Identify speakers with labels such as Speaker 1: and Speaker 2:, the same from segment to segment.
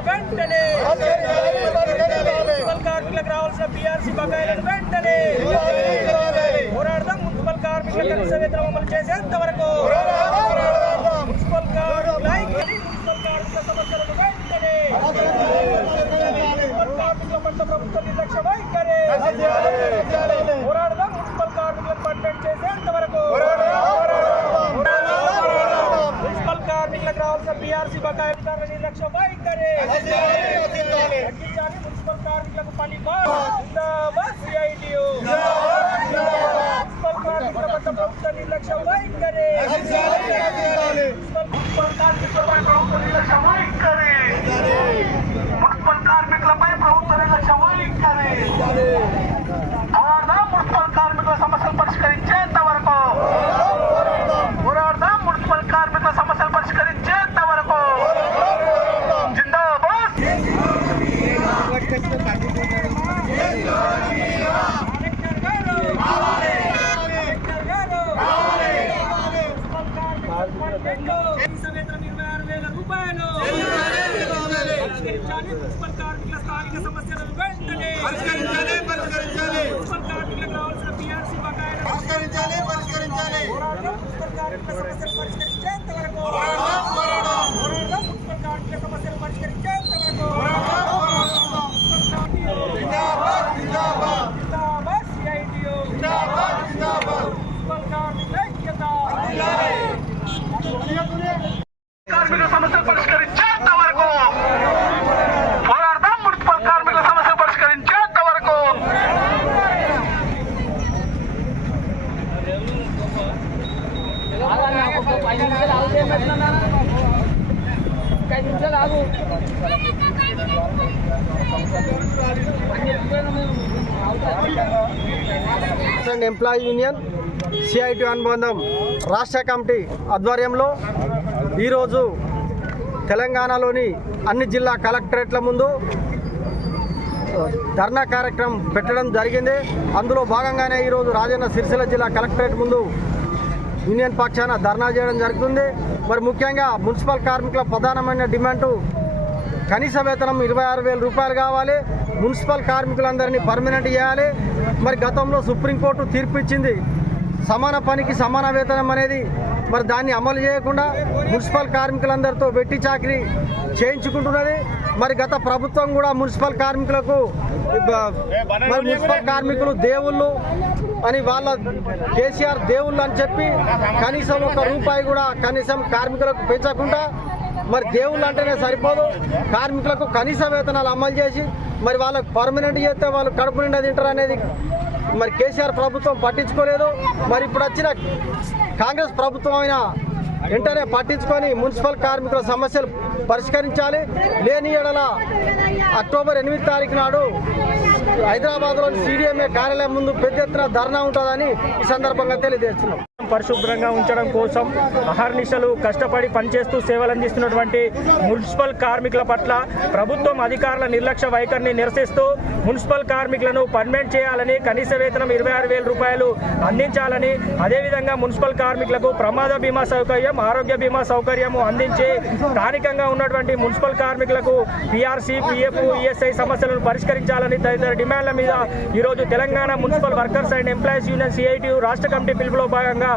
Speaker 1: సమస్యలను వెంటనే మున్సిపల్ కార్మికులకు రావాల్సిన బీఆర్సీ బకాయిలను వెంటనే పోరాడదాం. మున్సిపల్ కార్మికుల కనీస వేతనం అమలు చేసేంత వరకు మున్సిపల్ కార్మికుల మున్సిపల్ కార్మికుల సమస్యలను వెంటనే మున్సిపల్ కార్మికుల పట్ల ప్రభుత్వ నిర్లక్ష్య వైఖరి పోరాడదాం మున్సిపల్ కార్మికులను పర్మనెంట్ చేసేంత వరకు మున్సిపల్ కార్మికులకు రావాల్సిన పిఆర్సీ బకాయిల నిర్లక్ష్య వైఖరి తగ్గించాలి మున్సిపల్ కార్మికులకు పని మున్సిపల్ కార్మికుల పట్ల ప్రభుత్వ నిర్లక్ష్య వైఖరి మున్సిపల్ కార్మికులపై ప్రభుత్వ నిర్లక్ష్య వైఖరి మున్సిపల్ కార్మికులపై ప్రభుత్వ నిర్లక్ష్య వైఖరి పోరాడదాం మున్సిపల్ కార్మికుల సమస్యలు పరిష్కరించేంత వరకు పోరాడదాం మున్సిపల్ కార్మికుల సమస్యలు పరిష్కరించేంత వరకు జిందాబాద్ పరిష్కరించాలి మున్సిపల్ కార్మికుల స్థానిక సమస్యలను వెంటనే మున్సిపల్ కార్మికులకు రావాల్సిన పిఆర్సీ బకాయిలను
Speaker 2: పరిష్కరించాలి పరిష్కరించాలి
Speaker 1: పోరాడదాం మున్సిపల్ కార్మికుల సమస్యలు పరిష్కరించేంత వరకు పోరాడదాం మున్సిపల్ కార్మికుల సమస్యలు పరిష్కరించేంత వరకు
Speaker 2: జిందాబాద్ జిందాబాద్
Speaker 1: జిందాబాద్ సిఐటియు
Speaker 2: జిందాబాద్ జిందాబాద్
Speaker 1: మున్సిపల్ కార్మికుల ఐక్యత కార్మికుల సమస్యలు పరిష్కరించేంత వరకు పోరాడదాం మున్సిపల్ కార్మికుల సమస్యలు పరిష్కరించేంత వరకు
Speaker 3: అండ్ ఎంప్లాయీ యూనియన్ సిఐటి అనుబంధం రాష్ట్ర కమిటీ ఆధ్వర్యంలో ఈరోజు తెలంగాణలోని అన్ని జిల్లా కలెక్టరేట్ల ముందు ధర్నా కార్యక్రమం పెట్టడం జరిగింది. అందులో భాగంగానే ఈరోజు రాజన్న సిరిసిల్ల జిల్లా కలెక్టరేట్ ముందు యూనియన్ పక్షాన ధర్నా చేయడం జరుగుతుంది. మరి ముఖ్యంగా మున్సిపల్ కార్మికుల ప్రధానమైన డిమాండ్ కనీస వేతనం ఇరవై ఆరు వేల రూపాయలు కావాలి. మున్సిపల్ కార్మికులందరినీ పర్మనెంట్ చేయాలి. మరి గతంలో సుప్రీంకోర్టు తీర్పు ఇచ్చింది సమాన పనికి సమాన వేతనం అనేది. మరి దాన్ని అమలు చేయకుండా మున్సిపల్ కార్మికులందరితో వెట్టి చాకరీ చేయించుకుంటున్నది. మరి గత ప్రభుత్వం కూడా మున్సిపల్ కార్మికులకు మరి మున్సిపల్ కార్మికులు దేవుళ్ళు అని వాళ్ళ కేసీఆర్ దేవుళ్ళు అని చెప్పి కనీసం ఒక రూపాయి కూడా కనీసం కార్మికులకు పెంచకుండా మరి దేవుళ్ళు అంటేనే సరిపోదు. కార్మికులకు కనీస వేతనాలు అమలు చేసి మరి వాళ్ళకు పర్మనెంట్ చేస్తే వాళ్ళు కడుపు నిండా తింటారు అనేది మరి కేసీఆర్ ప్రభుత్వం పట్టించుకోలేదు. మరి ఇప్పుడు వచ్చిన కాంగ్రెస్ ప్రభుత్వం అయినా వెంటనే పట్టించుకొని మున్సిపల్ కార్మికుల సమస్యలు పరిష్కరించాలి. లేని ఎడల అక్టోబర్ ఎనిమిది తారీఖు నాడు హైదరాబాద్లోని సిడిఎంఏ కార్యాలయం ముందు పెద్ద ఎత్తున ధర్నా ఉంటుందని ఈ సందర్భంగా తెలియజేస్తున్నాం.
Speaker 1: పరిశుభ్రంగా ఉంచడం కోసం అహర్నిశలు కష్టపడి పనిచేస్తూ సేవలు అందిస్తున్నటువంటి మున్సిపల్ కార్మికుల పట్ల ప్రభుత్వం అధికారుల నిర్లక్ష్య వైఖరిని నిరసిస్తూ మున్సిపల్ కార్మికులను పర్మనెంట్ చేయాలని కనీస వేతనం ఇరవై ఆరు వేల రూపాయలు అందించాలని అదేవిధంగా మున్సిపల్ కార్మికులకు ప్రమాద బీమా సౌకర్యం ఆరోగ్య బీమా సౌకర్యము అందించి స్థానికంగా ఉన్నటువంటి మున్సిపల్ కార్మికులకు పీఆర్సీ పీఎఫ్ ఈఎస్ఐ సమస్యలను పరిష్కరించాలని తదితర డిమాండ్ల మీద ఈరోజు Telangana municipal workers and employees union CITU రాష్ట్ర కమిటీ పిలుపులో భాగంగా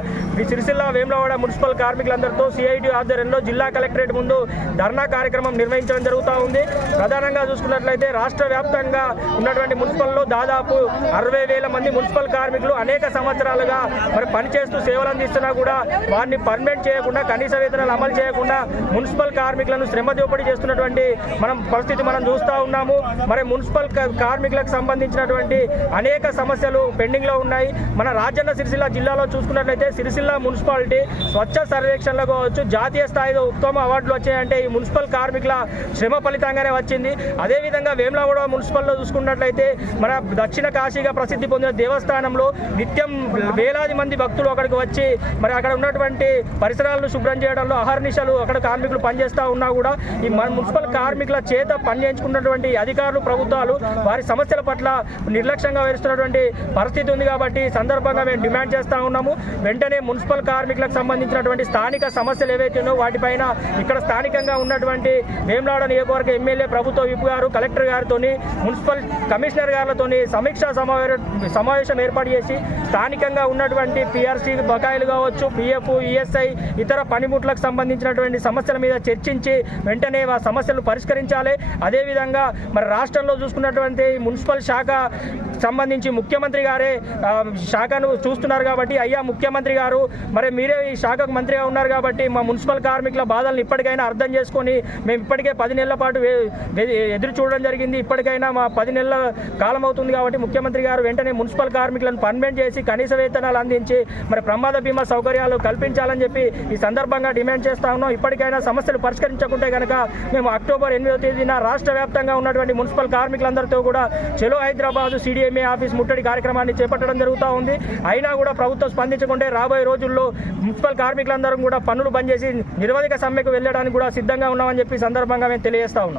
Speaker 1: సిరిసిల్ల వేములవాడ మున్సిపల్ కార్మికులందరితో సిఐటి ఆధ్వర్యంలో జిల్లా కలెక్టరేట్ ముందు ధర్నా కార్యక్రమం నిర్వహించడం జరుగుతూ ఉంది. ప్రధానంగా చూసుకున్నట్లయితే రాష్ట్ర వ్యాప్తంగా ఉన్నటువంటి మున్సిపల్లో దాదాపు అరవై వేల మంది మున్సిపల్ కార్మికులు అనేక సంవత్సరాలుగా మరి పనిచేస్తూ సేవలు అందిస్తున్నా కూడా వారిని పర్మనెంట్ చేయకుండా కనీస వేతనాలు అమలు చేయకుండా మున్సిపల్ కార్మికులను శ్రమ దోపిడీ చేస్తున్నటువంటి మనం పరిస్థితి మనం చూస్తూ ఉన్నాము. మరి మున్సిపల్ కార్మికులకు సంబంధించినటువంటి అనేక సమస్యలు పెండింగ్లో ఉన్నాయి. మన రాజన్న సిరిసిల్ల జిల్లాలో చూసుకున్నట్లయితే సిరిసిల్ల మున్సిపాలిటీ స్వచ్ఛ సర్వేక్షణలో కావచ్చు జాతీయ స్థాయిలో ఉత్తమ అవార్డులు వచ్చాయంటే ఈ మున్సిపల్ కార్మికుల శ్రమ ఫలితంగానే వచ్చింది. అదేవిధంగా వేములవాడ మున్సిపల్లో చూసుకున్నట్లయితే మన దక్షిణ కాశీగా ప్రసిద్ధి పొందిన దేవస్థానంలో నిత్యం వేలాది మంది భక్తులు అక్కడికి వచ్చి మరి అక్కడ ఉన్నటువంటి పరిసరాలను శుభ్రం చేయడంలో అహర్నిశలు అక్కడ కార్మికులు పనిచేస్తూ ఉన్నా కూడా ఈ మన మున్సిపల్ కార్మికుల చేత పనిచేయించుకున్నటువంటి అధికారులు ప్రభుత్వాలు వారి సమస్యల పట్ల నిర్లక్ష్యంగా వేస్తున్నటువంటి పరిస్థితి ఉంది కాబట్టి సందర్భంగా మేము డిమాండ్ చేస్తూ ఉన్నాము. వెంటనే మున్సిపల్ కార్మికులకు సంబంధించినటువంటి స్థానిక సమస్యలు ఏవైతే వాటిపైన ఇక్కడ స్థానికంగా ఉన్నటువంటి వేములాడ నియోజకవర్గ ఎమ్మెల్యే ప్రభుత్వ విప్ గారు కలెక్టర్ గారితో మున్సిపల్ కమిషనర్ గారితో సమీక్షా సమావేశం సమావేశం ఏర్పాటు చేసి స్థానికంగా ఉన్నటువంటి పిఆర్సీ బకాయిలు కావచ్చు పిఎఫ్ ఈఎస్ఐ ఇతర పనిముట్లకు సంబంధించినటువంటి సమస్యల మీద చర్చించి వెంటనే ఆ సమస్యలు పరిష్కరించాలి. అదేవిధంగా మరి రాష్ట్రంలో చూసుకున్నటువంటి మున్సిపల్ శాఖ సంబంధించి ముఖ్యమంత్రి గారే శాఖను చూస్తున్నారు కాబట్టి అయ్యా ముఖ్యమంత్రి గారు మరి మీరే ఈ శాఖకు మంత్రిగా ఉన్నారు కాబట్టి మా మున్సిపల్ కార్మికుల బాధలను ఇప్పటికైనా అర్థం చేసుకొని మేము ఇప్పటికే పది నెలల పాటు ఎదురు చూడడం జరిగింది. ఇప్పటికైనా మా పది నెలల కాలం అవుతుంది కాబట్టి ముఖ్యమంత్రి గారు వెంటనే మున్సిపల్ కార్మికులను పర్మనెంట్ చేసి కనీస వేతనాలు అందించి మరి ప్రమాద బీమా సౌకర్యాలు కల్పించాలని చెప్పి ఈ సందర్భంగా డిమాండ్ చేస్తా ఉన్నాం. ఇప్పటికైనా సమస్యలు పరిష్కరించకుంటే కనుక మేము అక్టోబర్ ఎనిమిదవ తేదీన రాష్ట్ర వ్యాప్తంగా ఉన్నటువంటి మున్సిపల్ కార్మికులందరితో కూడా చెలో హైదరాబాద్ సిడిఎంఏ ఆఫీస్ ముట్టడి కార్యక్రమాన్ని చేపట్టడం జరుగుతూ ఉంది. అయినా కూడా ప్రభుత్వం స్పందించకుండా ఎందుకంటే రాబోయే రోజుల్లో మున్సిపల్ కార్మికులందరం కూడా పనులు బంద్ చేసి నిరవధిక సమ్మెకు వెళ్ళడానికి కూడా సిద్ధంగా ఉన్నామని చెప్పి సందర్భంగా మేము తెలియజేస్తా ఉన్నాం.